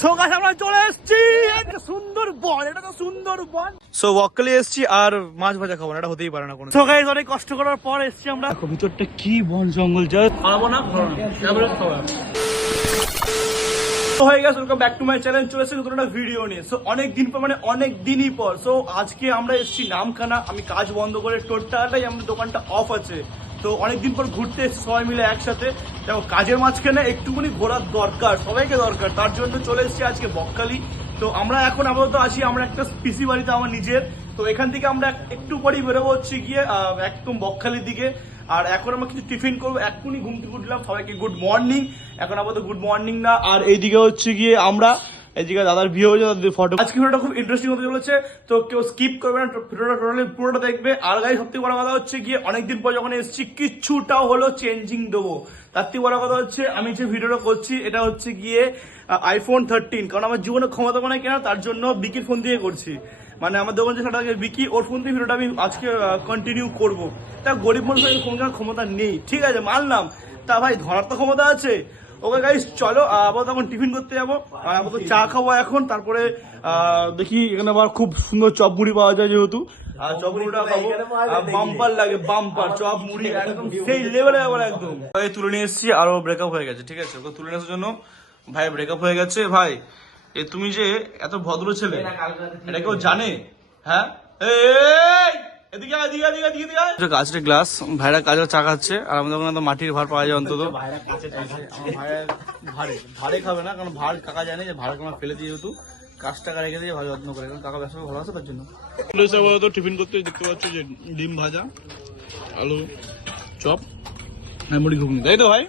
So guys আমরা চলে এসেছি একটা সুন্দরবন, এটা তো সুন্দরবন। সো বকখালি এসেছি আর মাছ ভাজা খাবো না, এটা হতেই পারে না কোনো। সো গাইস অনেক কষ্ট করার পর এসেছি আমরা। দেখো ভিতরটা কি বন জঙ্গল, যা খাবো না হয়ে গেছে। Welcome back to my channel. চলে এসেছি নতুন একটা ভিডিও নিয়ে। সো অনেক দিন পর, মানে অনেক দিনই পর। সো আজকে আমরা এসেছি নামখানা। আমি কাজ বন্ধ করে টোটালটাই আমাদের দোকানটা অফ আছে। তো অনেকদিন পর ঘুরতে এসেছি সবাই মিলে একসাথে। দেখো কাজের মাঝখানে একটুখানি ঘোরার দরকার, সবাইকে দরকার, তার জন্য চলে এসেছি আজকে বকখালি। তো আমরা এখন আপাতত আছি আমরা একটা পিসি বাড়িতে আমার নিজের। তো এখান থেকে আমরা একটু পরেই বেরোবো হচ্ছে গিয়ে একদম বকখালির দিকে। আর এখন আমরা কিছু টিফিন করবো, এক্ষুনি ঘুম থেকে উঠলাম। সবাইকে গুড মর্নিং। এখন আপাতত গুড মর্নিং না, আর এইদিকে হচ্ছে গিয়ে আমরা এইদিকে দাদার ভিউ হয়েছে, তাদের ফটো। আজকে ভিডিওটা খুব ইন্টারেস্টিং হতে চলেছে, তো কেউ স্কিপ করবে না, ভিডিওটা টোটালি পুরোটা দেখবে। আর গাই সবথেকে বড় কথা হচ্ছে গিয়ে অনেকদিন পর যখন এসেছি কিছুটাও হলো চেঞ্জিং দেবো। তার থেকে বড় কথা হচ্ছে আমি যে ভিডিওটা করছি এটা হচ্ছে গিয়ে আইফোন 13, কারণ আমার জীবনে ক্ষমতা মানে কেনা, তার জন্য বিকির ফোন দিয়ে করছি। মানে আমার দোকান যে সেটা বিকি, ওর ফোন দিয়ে ভিডিওটা আমি আজকে কন্টিনিউ করবো। তা গরিব মানুষের ফোন কেনার ক্ষমতা নেই, ঠিক আছে মানলাম। তা ভাই ধরার তো ক্ষমতা আছে। ওকে গাইস চলো আপাতত এখন টিফিন করতে যাবো, আর আপাতত চা খাবো এখন। তারপরে দেখি এখানে আবার খুব সুন্দর চপ মুড়ি পাওয়া যায়, যেহেতু চপ মুড়িটা খাবো। বাম্পার লাগে, বাম্পার চপ মুড়ি একদম সেই লেভেলে আবার একদম। তুলে নিয়ে এসেছি, আরো ব্রেকআপ হয়ে গেছে, ঠিক আছে। ওকে তুলে নিয়ে আসার জন্য ভাই ব্রেকআপ হয়ে গেছে। ভাই তুমি যে এত ভদ্র ছেলে এটা কেউ জানে? হ্যাঁ কাঁচের গ্লাস, ভাইরা কাঁচের চা খাচ্ছে, আর আমাদের ওখানে তো মাটির ভাড় পাওয়া যায় অন্তত। ভাড়ে খাবে না, কারণ ভাড় কাকা জানে যে ভাড়া আমরা ফেলে দিয়ে, যেহেতু কাজ টাকা রেখে দিয়ে ভালো যত্ন করে, কারণ কাকা ব্যবসা ভালো আছে তার জন্য। টিফিন করতে দেখতে পাচ্ছ যে ডিম ভাজা, আলু চপ, হ্যাঁ মুড়ি ঘুগনি, তাই তো ভাই?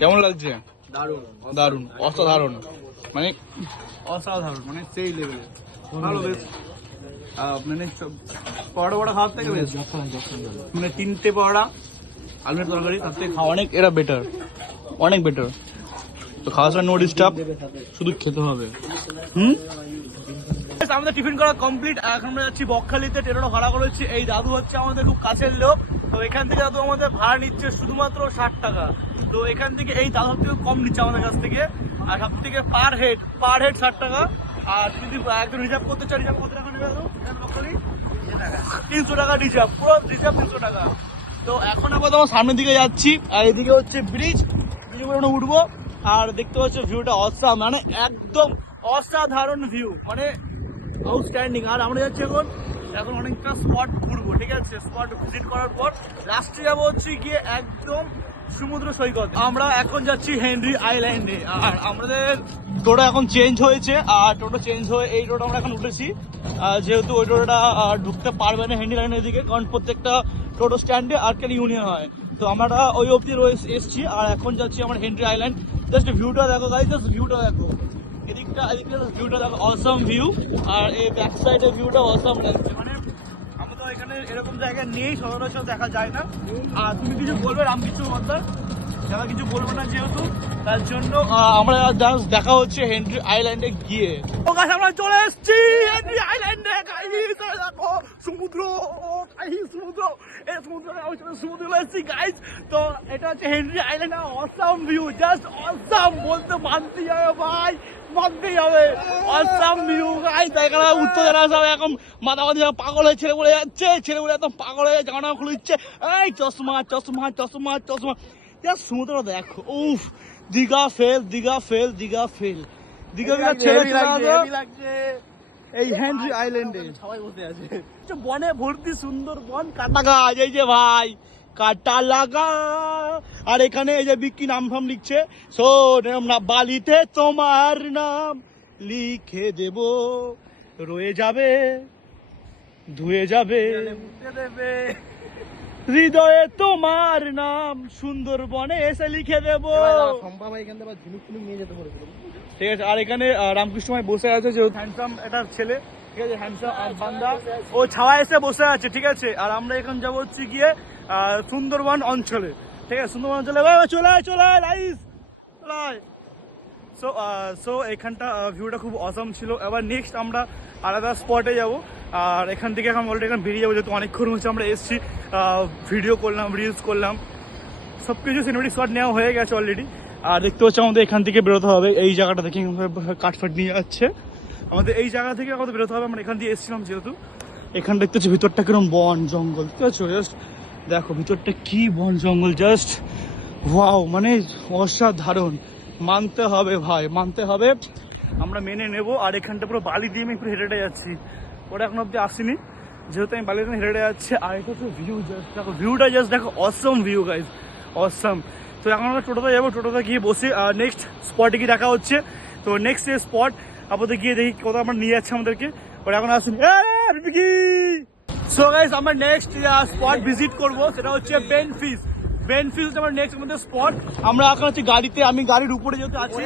কেমন লাগছে? দারুণ দারুণ অসাধারণ, মানে অসাধারণ, মানে সেই লেভেলে ভালো। বেশ মানে পরোটা বড়া খাওয়ার থেকে বেশ, মানে 3টে পরোটা আলুর তরকারি, তার থেকে খাওয়া অনেক এটা বেটার, অনেক বেটার। তো খাওয়ার সময় নো ডিস্টার্ব, শুধু খেতে হবে। আমাদের টিফিন করা কমপ্লিট। এখন আমরা যাচ্ছি বকখালিতে, ট্রেনটা ভাড়া করেছি। এই দাদু হচ্ছে আমাদের খুব কাছের লোক। তো এখান থেকে দাদু আমাদের ভাড়া নিচ্ছে শুধুমাত্র 60 টাকা। তো এখান থেকে এই দাদু থেকে কম নিচ্ছে আমাদের কাছ থেকে, আর সব থেকে পার হেড 60 টাকা। আর যদি একদম রিজার্ভ করতে চাই, রিজার্ভ কত টাকা নেবে? 300 টাকা রিজার্ভ, পুরো রিজার্ভ 300 টাকা। তো এখন আপাতত আমার সামনের দিকে যাচ্ছি, আর এদিকে হচ্ছে ব্রিজ, ব্রিজের উপরে উঠবো। আর দেখতে পাচ্ছি ভিউটা অসাম, মানে একদম অসাধারণ ভিউ, মানে আউটস্ট্যান্ডিং। আর আমরা যাচ্ছি এখন অনেকটা স্পট ঘুরবো, ঠিক আছে। স্পট ভিজিট করার পর লাস্টে যাবো হচ্ছে গিয়ে একদম সমুদ্র সৈকত। আমরা এখন যাচ্ছি হেনরি আইল্যান্ডে। আর আমাদের টোটো এখন চেঞ্জ হয়েছে, আর টোটো চেঞ্জ হয়ে এই টোটো আমরা এখন উঠেছি, যেহেতু ওই টোটোটা ঢুকতে পারবে না হেনরি আইল্যান্ডের দিকে, কারণ প্রত্যেকটা টোটো স্ট্যান্ডে আর্কেল ইউনিয়ন হয়। তো আমরা ওই অব্দি এসছি, আর এখন যাচ্ছি আমরা হেনরি আইল্যান্ড। জাস্ট ভিউটা দেখো গাইস, জাস্ট ভিউটা দেখো, এদিকটা ভিউটা দেখো, অসাম ভিউ। আর এই ব্যাক সাইডের ভিউটা অসাম লাগছে, মানে আমাদের এখানে এরকম জায়গা নেই, সচরাচর দেখা যায় না। আর তুমি কিছু বলবে? রাম কিছু মতলব যারা কিছু বলবো না যেহেতু, তার জন্য আমরা জাস্ট দেখা হচ্ছে হেনরি আইল্যান্ডে গিয়ে। আমরা চলে এসেছি হেনরি আইল্যান্ডে। দেখো সমুদ্র, সমুদ্র, এই সমুদ্র এসেছি গাইজ। তো এটা হচ্ছে Henry island, awesome view, just awesome, বলতে মানতেই হবে ভাই, মানতেই হবে, অসাম ভিউ গাইজ। এখানে উত্তর যারা সব এখন মাথামাতি পাগল হয়ে ছেলেগুলো যাচ্ছে, ছেলেগুলো একদম পাগল হয়ে জানা খুলে দিচ্ছে, এই চশমা চশমা চশমা চশমা। সমুদ্র দেখো, উফ, Digha fail, Digha fail, Digha fail, Digha ছেলে লাগছে এই হেনরি আইল্যান্ডে। সবাই বসে আছে বনে ভর্তি, সুন্দর বন, কাটা গাছ, এই যে ভাই কাটা লাগা। আর এখানে এই যে বিক্কি নাম ফাম লিখছে, শোন না বালিতে তোমার নাম লিখে দেব, রয়ে যাবে, ধুয়ে যাবে, দেবে হৃদয়ে তোমার নাম, সুন্দরবনে এসে লিখে দেবো। ঠিক আছে। আর এখানে রামকৃষ্ণ ভাই বসে আছে, যে হ্যান্ডসাম একটা ছেলে, ঠিক আছে, হ্যান্ডসাম বান্দা, ও ছাওয়া এসে বসে আছে, ঠিক আছে। আর আমরা এখন যাবো হচ্ছে গিয়ে সুন্দরবন অঞ্চলে, ঠিক আছে। সুন্দরবন অঞ্চলে চলে চলে রাইস চলায়। সো এখানটা ভিউটা খুব অসাম ছিল। এবার নেক্সট আমরা আলাদা স্পটে যাব, আর এখান থেকে এখন অলরেডি এখন বেরিয়ে যাবো, যেহেতু অনেকক্ষণ হচ্ছে আমরা এসেছি, ভিডিও করলাম, রিলস করলাম, সব কিছু সিনেমেটিক শট নেওয়া হয়ে গেছে অলরেডি। আর দেখতে পাচ্ছি আমাদের এখান থেকে বেরোতে হবে, এই জায়গাটা দেখে কাঠফাট নিয়ে যাচ্ছে, আমাদের এই জায়গা থেকে আমাদের বেরোতে হবে। আমরা এখান দিয়ে এসেছিলাম যেহেতু, এখান দেখতে হচ্ছে ভিতরটা কিরকম বন জঙ্গল, ঠিক আছে? জাস্ট দেখো ভিতরটা কি বন জঙ্গল, জাস্ট ওয়াও, মানে অসাধারণ, মানতে হবে ভাই, মানতে হবে, আমরা মেনে নেব। আর এখানটা পুরো বালি দিয়ে আমি পুরো হেঁটে হেঁটে যাচ্ছি, ওরা এখন অব্দি আসেনি যেহেতু আমি বালি দিয়ে হেঁটে হেঁটে যাচ্ছি। আর এটা তো ভিউ, জাস্ট দেখো ভিউটা, জাস্ট দেখো, অসম ভিউ গাইজ, অসম। তো এখন আমরা টোটোতে যাবো, টোটোতে গিয়ে বসে নেক্সট স্পটে গিয়ে দেখা হচ্ছে। তো নেক্সট যে স্পট আপাতত গিয়ে দেখি কোথাও আমরা নিয়ে যাচ্ছে আমাদেরকে, ওরা এখন আসুন। সো গাইস আমরা নেক্সট স্পট ভিজিট করবো, সেটা হচ্ছে বেনফিস। বেনফিস হচ্ছে আমার নেক্সট আমাদের স্পট। আমরা এখন হচ্ছে গাড়িতে, আমি গাড়ির উপরে যেহেতু আছি,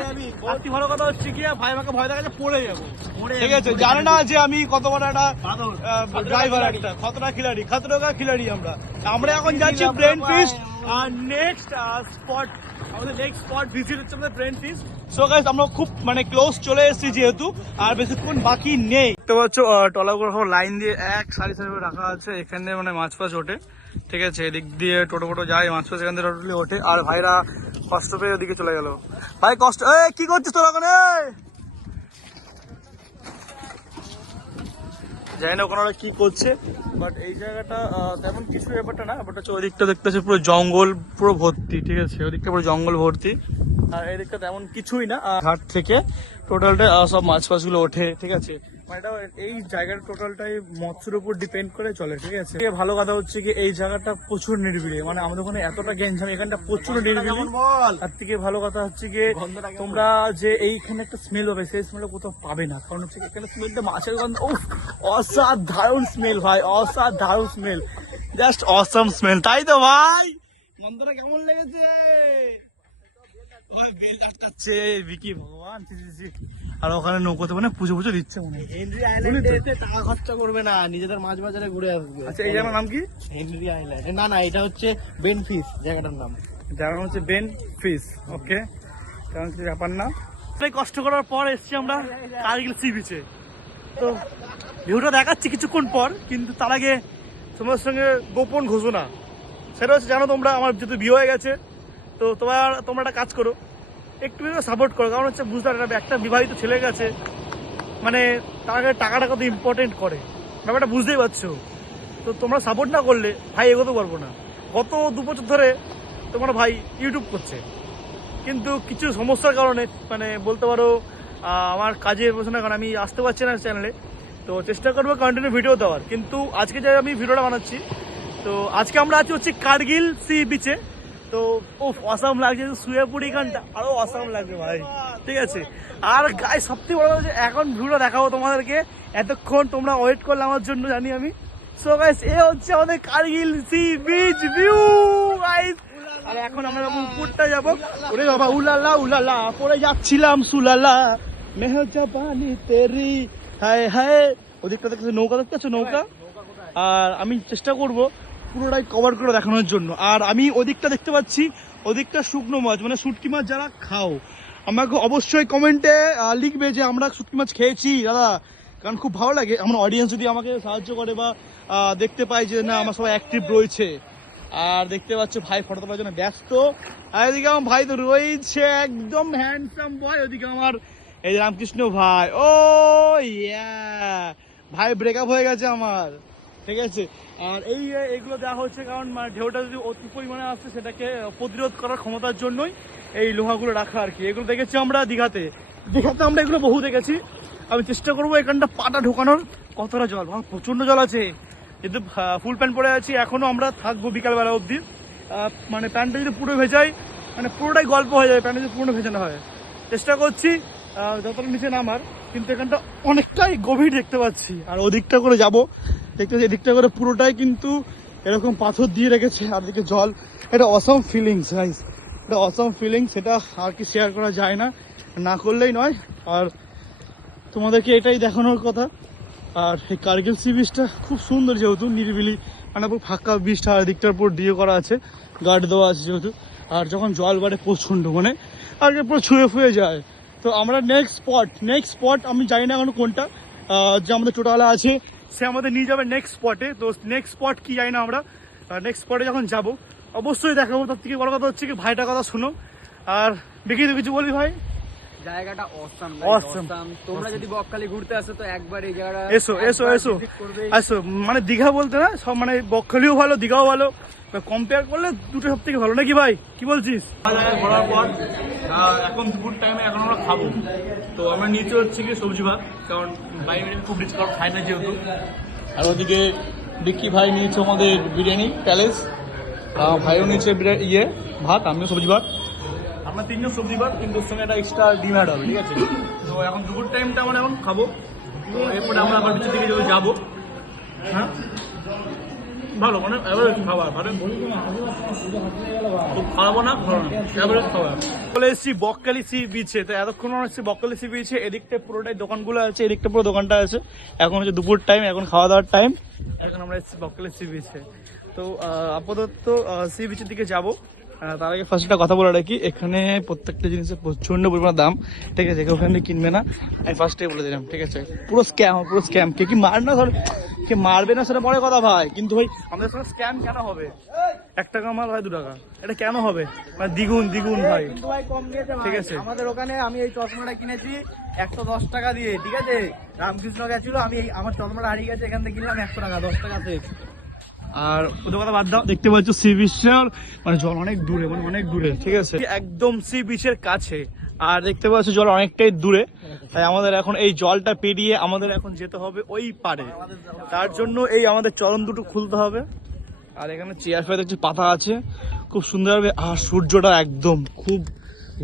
আজকে ভালো কথা হচ্ছে কি ভাই আমাকে ভয় দেখাচ্ছে পড়ে যাবো, ঠিক আছে? জানে না যে আমি কত বড় একটা ড্রাইভার, একটা খতরা খিলাড়ি। আমরা এখন যাচ্ছি বেনফিস। আর নেক্সট স্পট, আমাদের নেক্সট স্পট ভিজিট হচ্ছে আমাদের বেনফিস। সো গাইস আমরা খুব মানে ক্লোজ চলে এসেছি যেহেতু, আর বেশিক্ষণ বাকি নেই। দেখতে পাচ্ছ টলাগুলো সব লাইন দিয়ে এক সারি সারি করে রাখা আছে, এখানে মানে মাছ ফাছ ওঠে, ঠিক আছে? এদিক দিয়ে টোটো ফোটো যায়, মাছ ফাছ এখান থেকে টোটালি ওঠে। আর ভাইরা কষ্ট পেয়ে ওদিকে চলে গেল। ভাই কষ্ট, কি করছিস তোরা ওখানে? জানি না ওখানে ওরা কি করছে, বাট এই জায়গাটা তেমন কিছু ব্যাপারটা না, বাট হচ্ছে ওদিকটা দেখতে হচ্ছে পুরো জঙ্গল পুরো ভর্তি, ঠিক আছে? ওদিকটা পুরো জঙ্গল ভর্তি, আর এদিকটা তেমন কিছুই না। ঘাট থেকে টোটালটা সব মাছ ফাছগুলো ওঠে, ঠিক আছে? এটা এই জায়গাটা টোটালটাই মৎস্যের উপর ডিপেন্ড করে চলে, ঠিক আছে? ভালো কথা হচ্ছে কি এই জায়গাটা প্রচুর নিরিবিলি, মানে আমাদের ওখানে এতটা গ্যাঞ্জাম, এখানটা প্রচুর নিরিবিলি। তার থেকে ভালো কথা হচ্ছে কি তোমরা যে এইখানে একটা স্মেল হবে, সেই স্মেলটা কোথাও পাবে না, কারণ হচ্ছে এখানে স্মেলটা মাছের গন্ধ, অসাধারণ স্মেল ভাই, অসাধারণ স্মেল, জাস্ট অসাম স্মেল, তাই তো ভাই? গন্ধটা কেমন লেগেছে? বেল আটকাচ্ছে বিকি, ভগবান। আর ওখানে নৌকোতে মানে পুজো পুজো দিচ্ছে মনে হয়। হেনরি আইল্যান্ডে এসে টাকা খরচা করবে না, নিজেদের মাছ বাজারে ঘুরে আসবে। আচ্ছা এই জায়গার নাম কি? Henry island. না না, এটা হচ্ছে বেনফিস জায়গাটার নাম। জায়গার নাম হচ্ছে বেনফিস, ওকে, কারণ কিছু ব্যাপার না। অনেক কষ্ট করার পর এসছি আমরা কার্গিল সি বিচে। তো ভিউটা দেখাচ্ছি কিছুক্ষণ পর, কিন্তু তার আগে তোমাদের সঙ্গে গোপন ঘোষণা, সেটা হচ্ছে জানো তোমরা আমার যেহেতু বিয়ে হয়ে গেছে, তো তোমরা একটা কাজ করো, একটু সাপোর্ট করো, কারণ হচ্ছে বুঝতে পারবে একটা বিবাহিত ছেলে গেছে, মানে তাকে টাকাটা কত ইম্পর্টেন্ট করে, ব্যাপারটা বুঝতেই পারছো। তো তোমরা সাপোর্ট না করলে ভাই এগোতে পারবো না। গত 2 বছর ধরে তোমার ভাই ইউটিউব করছে, কিন্তু কিছু সমস্যার কারণে মানে বলতে পারো আমার কাজের প্রশ্নের কারণে আমি আসতে পারছি না চ্যানেলে। তো চেষ্টা করবো কন্টিনিউ ভিডিও দেওয়ার, কিন্তু আজকে যে আমি ভিডিওটা বানাচ্ছি, তো আজকে আমরা আছি হচ্ছে কার্গিল সি বিচে। তো অসাম লাগছে, শুয়ে পড়ি এখানটা আরো অসাম লাগবে ভাই, ঠিক আছে? আর গাই সবথেকে বড় কথা, এখন ভিডিওটা দেখাবো তোমাদেরকে, এতক্ষণ তোমরা ওয়েট করলে আমার জন্য, জানি আমি। সো গাইস এ হচ্ছে আমাদের Kargil sea beach view guys. আর এখন আমরা উপরটা যাবো, ওরে বাবা উলালা উলালা পরে যাচ্ছিলাম সুলালা মেহজা পানি তেরি, হায় হায়। ওদিকটা দেখতেছো নৌকা, দেখতেছো নৌকা। আর আমি চেষ্টা করব পুরোটাই কভার করে দেখানোর জন্য। আর আমি ওদিকটা দেখতে পাচ্ছি, ওদিকটা শুকনো মাছ, মানে শুটকি মাছ যারা খাও আমাকে অবশ্যই কমেন্টে লিখবে যে আমরা শুটকি মাছ খেয়েছি দাদা, কারণ খুব ভালো লাগে আমার অডিয়েন্স যদি আমাকে সাহায্য করে বা দেখতে পাই যে না আমার সবাই অ্যাক্টিভ রয়েছে। আর দেখতে পাচ্ছ ভাই ফটো তোলার জন্য ব্যস্ত, আর এদিকে আমার ভাই তো রয়েছে একদম হ্যান্ডসাম বয়, ওদিকে আমার এই রামকৃষ্ণ ভাই, ও ইয়া ভাই ব্রেকআপ হয়ে গেছে আমার, ঠিক আছে? আর এইগুলো দেওয়া হচ্ছে কারণ মানে ঢেউটা যদি অতি পরিমাণে আসছে সেটাকে প্রতিরোধ করার ক্ষমতার জন্যই এই লোহাগুলো রাখা আর কি। এগুলো দেখেছি আমরা দীঘাতে আমরা এগুলো বহু দেখেছি। আমি চেষ্টা করবো এখানটা পাটা ঢোকানোর। কতটা জল, প্রচন্ড জল আছে, যেহেতু ফুল প্যান্ট পরে আছি, এখনো আমরা থাকবো বিকালবেলা অবধি। মানে প্যান্টটা যদি পুরো ভেজাই মানে পুরোটাই গল্প হয়ে যাবে, প্যান্টটা যদি পুরো ভেজানো হয়। চেষ্টা করছি যতটা নিচে নামার, কিন্তু এখানটা অনেকটাই গভীর দেখতে পাচ্ছি। আর ওদিকটা করে যাব, দেখতে পাচ্ছি এদিকটা করে পুরোটাই কিন্তু এরকম পাথর দিয়ে রেখেছে, আর দিকে জল। এটা অসম ফিলিংস গাইস, এটা অসম ফিলিংস, সেটা আর কি শেয়ার করা যায় না, না করলেই নয়। আর তোমাদেরকে এটাই দেখানোর কথা। আর এই কার্গিল সি বিচটা খুব সুন্দর, যেহেতু নিরিবিলি, মানে পুরো ফাঁকা বিচটা, আর দিকটার উপর দিয়ে করা আছে, গার্ড দেওয়া আছে যেহেতু। আর যখন জল বাড়ে প্রচণ্ড, মানে আর পুরো ছুঁয়ে ফুয়ে যায়। তো আমরা নেক্সট স্পট আমি জানি না এখন কোনটা, যে আমাদের টোটোওয়ালা আছে সে আমাদের নিয়ে যাবে নেক্সট স্পটে। তো নেক্সট স্পট কি জানি না, আমরা নেক্সট স্পটে যখন যাব অবশ্যই দেখাবো। তার থেকে বড় কথা হচ্ছে কি ভাইটার কথা শুনো। আর বিকি তুই কিছু বলবি ভাই? জায়গাটা অসাম, Awesome. তোমরা যদি বকখালি ঘুরতে আসো তো একবার এই জায়গাটা এসো এসো এসো আসো। মানে দীঘা বলতে না সব, মানে বকখালিও ভালো দীঘাও ভালো, কম্পেয়ার করলে দুটো সব থেকে ভালো নাকি ভাই, কি বলছিস? ঘোরার পর এখন দুপুর টাইমে এখন আমরা খাবো, তো আমরা নিচে হচ্ছে কি সবজি ভাত, কারণ বাইরে খুব রিচ খাবার খাই না যেহেতু। আর ওদিকে বিক্কি ভাই নিয়েছে আমাদের বিরিয়ানি প্যালেস, ভাইও নিয়েছে ভাত, আমিও সবজি ভাত, আমরা তিনজন সবজি ভাত, কিন্তু ওর সঙ্গে একটা এক্সট্রা ডিম অ্যাড হবে, ঠিক আছে? তো এখন দুপুর টাইমটা আমরা এখন খাবো, তো এরপরে আমরা আবার নিচের দিকে যাবো। হ্যাঁ ভালো, মানে অ্যাভারেজ খাবার, মানে খুব খাওয়াবো না, অ্যাভারেজ খাবার। চলে এসেছি বকখালি সি বিচে, তো এতক্ষণ হচ্ছে বকখালি সি বিচে, এদিকটা পুরোটাই দোকানগুলো আছে, এদিকটা পুরো দোকানটা আছে। এখন হচ্ছে দুপুর টাইম, এখন খাওয়া দাওয়ার টাইম, এখন আমরা এসেছি বকখালি সি বিচে। তো আপাতত সি বিচের দিকে যাবো। তার আগে ফার্স্ট একটা কথা বলে রাখি, এখানে প্রত্যেকটা জিনিসের প্রচন্ড পরিমাণ দাম, ঠিক আছে? ওখানে কিনবে না, আমি ফার্স্টে বলে দিলাম, ঠিক আছে? পুরো স্ক্যাম, পুরো স্ক্যাম। কে কি মার না, ধর কে মারবে না সেটা পরে কথা ভাই, কিন্তু ভাই আমাদের সঙ্গে স্ক্যাম কেন হবে? 1 টাকা মাল হয় 2 টাকা, এটা কেন হবে? মানে দ্বিগুণ দ্বিগুণ ভাই, কিন্তু ভাই কম দিয়েছে, ঠিক আছে? আমাদের ওখানে আমি এই চশমাটা কিনেছি 110 টাকা দিয়ে, ঠিক আছে? রামকৃষ্ণ গেছিল, আমি আমার চশমাটা হারিয়ে গেছে, এখান থেকে কিনলাম 100 টাকা, 10 টাকা সেভ। আর ওদের কথা বাদ দাও, দেখতে পাচ্ছ সি বিচের মানে জল অনেক দূরে, মানে অনেক দূরে, ঠিক আছে? একদম সি বিচের কাছে, আর দেখতে পাচ্ছ জল অনেকটাই দূরে, তাই আমাদের এখন এই জলটা পেরিয়ে আমাদের এখন যেতে হবে ওই পারে। তার জন্য এই আমাদের চরণ দুটো খুলতে হবে। আর এখানে চেয়ার ফেয়ার দেখছি, পাতা আছে, খুব সুন্দর হবে। আর সূর্যটা একদম খুব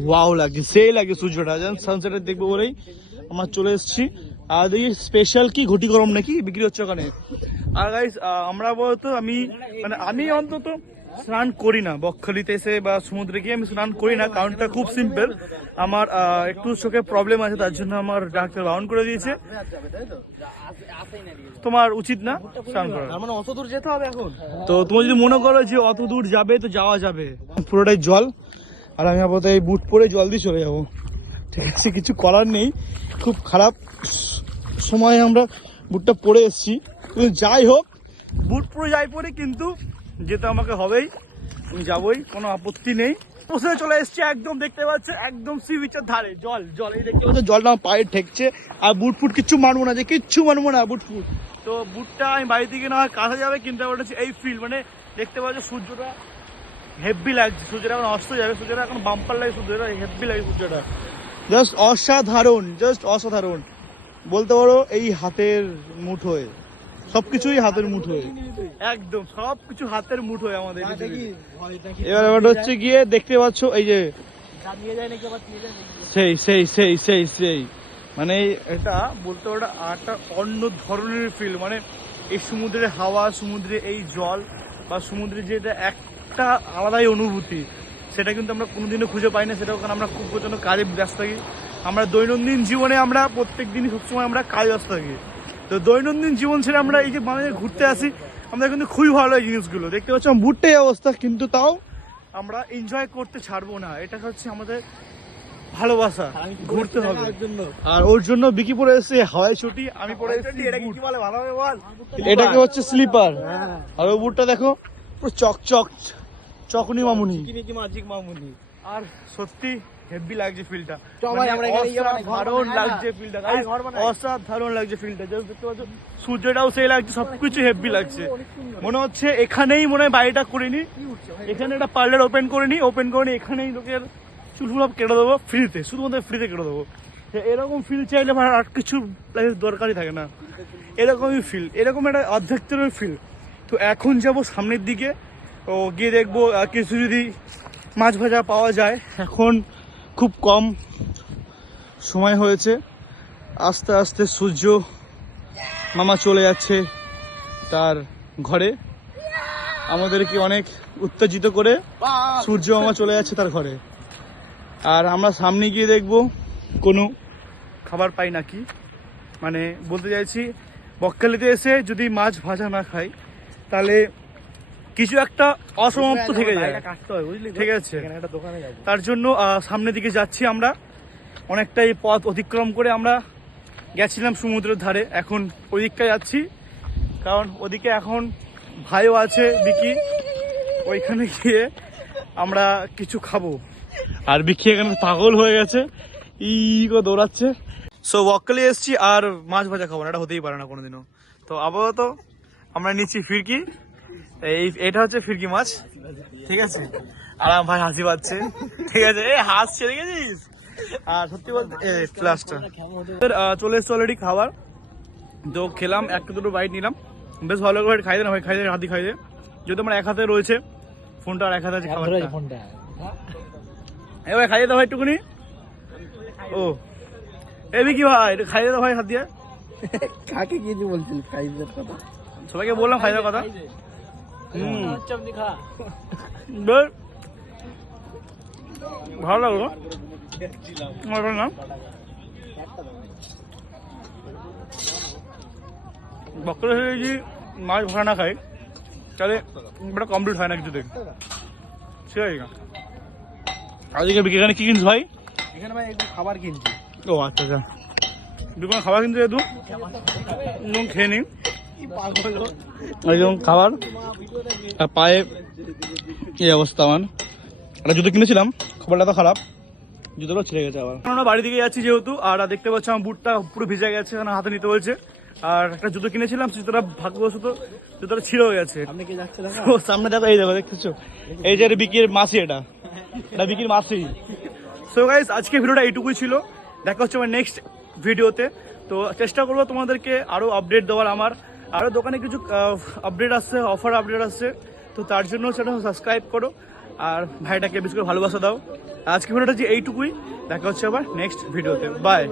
ওয়াও লাগছে, সেই লাগে সূর্যটা, যেন সানসেটের দেখবো বলেই আমরা চলে এসেছি। আর দেখি স্পেশাল কি ঘটি গরম নাকি বিক্রি হচ্ছে ওখানে। আর গাইস আমরা বলতো আমি অন্তত স্নান করি না বকখালিতে এসে বা সমুদ্রে গিয়ে, আমি স্নান করি না, কারণটা খুব সিম্পল, আমার একটু চোখে প্রবলেম আছে, তার জন্য আমার ডাক্তার বারণ করে দিয়েছে। তোমার উচিত না স্নান করা, মানে অত দূর যেতে হবে এখন? তো তুমি যদি মনে করো যে অত দূর যাবে তো যাওয়া যাবে, পুরোটাই জল। আর আমি আপাতত এই বুট পরে জল দিয়ে চলে যাবো, ঠিক আছে? কিছু করার নেই, খুব খারাপ সময় আমরা বুটটা পরে এসেছি, কিন্তু যাই হোক বুট পরে যাই পরে, কিন্তু যেতে আমাকে হবেই, আমি যাবোই, কোনো আপত্তি নেই। বসে চলে এসেছি একদম, দেখতে পাচ্ছে একদম সি বিচের ধারে, জল জল, এই দেখতে পাচ্ছ জলটা আমার পায়ে ঠেকছে। আর বুট ফুট কিচ্ছু মানবো না, যে কিচ্ছু মানবো না বুট ফুট। তো বুটটা আমি বাড়ি থেকে না হয় কাঁচা যাবে, কিন্তু ওটা হচ্ছে এই ফিল, মানে দেখতে পাচ্ছ সূর্যটা হেভি লাগছে, সূর্যটা এখন অস্ত যাবে, সূর্যটা এখন বাম্পার লাগে, সূর্যটা হেভি লাগে, সূর্যটা জাস্ট অসাধারণ, জাস্ট অসাধারণ বলতে পারো। এই হাতের মুঠোয় সবকিছুই, হাতের মুঠোয় একদম সবকিছু হাতের মুঠোয় আমাদের। এবার ব্যাপারটা হচ্ছে গিয়ে দেখতে পাচ্ছ এই যে সেই সেই সেই সেই সেই মানে এটা বলতে পারো একটা অন্য ধরনের ফিল, মানে এই সমুদ্রের হাওয়া, সমুদ্রে এই জল বা সমুদ্রে যেটা একটা আলাদাই অনুভূতি, সেটা কিন্তু আমরা কোনোদিনও খুঁজে পাই না। সেটা কারণ আমরা খুব প্রচন্ড কাজে ব্যস্ত থাকি, আমরা দৈনন্দিন জীবনে আমরা প্রত্যেক দিনই সবসময় আমরা কাজে ব্যস্ত থাকি। তো দৈনন্দিন জীবন ছেড়ে আমরা এই যে মানে ঘুরতে আসি, আমরা কিন্তু খুবই ভালো এই জিনিসগুলো দেখতে পাচ্ছি। আমার বুটটাই অবস্থা, কিন্তু তাও আমরা এনজয় করতে ছাড়বো না, এটা হচ্ছে আমাদের ভালোবাসা, ঘুরতে হবে। আর ওর জন্য বিকি পরে এসেছে হাওয়াই ছুটি, আমি পরে এসেছি এটাকে হচ্ছে স্লিপার। আর ওই বুটটা দেখো পুরো চকচক চকনি মামুনি, মামুনি। আর সত্যি হেভি লাগছে ফিলটা, অসাধারণ লাগছে ফিলটা, অসাধারণ লাগছে ফিলটা। দেখতে পাচ্ছ সূর্যটাও সেই লাগছে, সবকিছু হেভি লাগছে। মনে হচ্ছে এখানেই মনে হয় বাড়িটা করিনি, এখানে একটা পার্লার ওপেন করিনি, এখানেই লোকের চুল ফুল কেটে দেবো ফ্রিতে, শুধুমাত্র ফ্রিতে কেটে দেবো। এরকম ফিল চাইলে আমার আর কিছু দরকারই থাকে না, এরকমই ফিল, এরকম একটা অর্ধেকটার ফিল। তো এখন যাবো সামনের দিকে, ও গিয়ে দেখবো কিছু যদি মাছ ভাজা পাওয়া যায়। এখন খুব কম সময় হয়েছে, আস্তে আস্তে সূর্য মামা চলে যাচ্ছে তার ঘরে, আমাদেরকে অনেক উত্তেজিত করে সূর্য মামা চলে যাচ্ছে তার ঘরে। আর আমরা সামনে গিয়ে দেখবো কোনো খাবার পাই নাকি, মানে বলতে চাইছি বকখালিতে এসে যদি মাছ ভাজা না খাই তাহলে কিছু একটা অসমাপ্ত থেকে যায়, ঠিক আছে? তার জন্য সামনের দিকে যাচ্ছি আমরা, অনেকটাই পথ অতিক্রম করে আমরা গেছিলাম সমুদ্রের ধারে, এখন ওই দিকটা যাচ্ছি, কারণ ওদিকে এখন ভাইও আছে বিকি, ওইখানে গিয়ে আমরা কিছু খাবো। আর বিক্রি এখানে পাগল হয়ে গেছে, ই করে দৌড়াচ্ছে। সো ওয়াক্কালি এসছি আর মাছ ভাজা খাবো না, এটা হতেই পারে না কোনোদিনও। তো আপাতত আমরা নিচ্ছি ফিরকি, এটা হচ্ছে ফিরকি মাছ, ঠিক আছে। আর আমার ভাই হাসি পাচ্ছে, ঠিক আছে, এ হাসছে দেখেছিস। আর সত্যি বলতে প্লাসটা চলে এসছে অলরেডি খাবার, তো খেলাম, একটা দুটো বাইট নিলাম, বেশ ভালো করে খাই দেন ভাই, খাই দে হাতি খাই দে, যেহেতু আমার এক হাতে রয়েছে ফোনটা, আর এক হাতে আছে খাবারটা। এ ভাই খাইয়ে দাও ভাই একটুকুনি। ও এবি কি ভাই, এটা খাইয়ে দাও ভাই হাত দিয়ে। কাকে কি বলছিল খাইবার কথা? সবাইকে বললাম খাই দেওয়ার কথা। বেশ ভালো লাগলো না। বক্কর যদি মাছ ভাড়া না খাই তাহলে ওটা কমপ্লিট হয় না কিছু দেখি, ঠিক আছে। আজকে এখানে কি কিনছিস ভাই? এখানে ভাই একটু খাবার কিনছি। ও আচ্ছা আচ্ছা, দোকানে খাবার কিনতে যেহেতু খেয়ে নিই একদম খাবার। আর পায়ে এই অবস্থা আমার, একটা জুতো কিনেছিলাম, খবরটা তো খারাপ, জুতোটা ছিঁড়ে গেছে আবার। আমরা বাড়ি দিকে যাচ্ছি যেহেতু, আর দেখতে পাচ্ছি আমার বুটটা পুরো ভিজে গেছে, হাতে নিতে বলছে। আর একটা জুতো কিনেছিলাম, জুতোটা ভাগ্যবশত জুতোটা ছিঁড়েও গেছে। ও সামনে দেখো, এই দেখো দেখতেছো, এই যে বিকির মাসি, এটা বিকির মাসি। সো গাইস আজকে ভিডিওটা এইটুকুই ছিল, দেখা হচ্ছে আমার নেক্সট ভিডিওতে। তো চেষ্টা করবো তোমাদেরকে আরো আপডেট দেওয়ার, আমার আরো দোকানে কিছু আপডেট আসছে, অফার আপডেট আসছে, তো তার জন্য সেটা সাবস্ক্রাইব করো আর ভাইটাকে বেশি করে ভালোবাসা দাও। আজকে ভিডিওটা যে এইটুকুই, দেখা হচ্ছে আবার নেক্সট ভিডিওতে, বাই।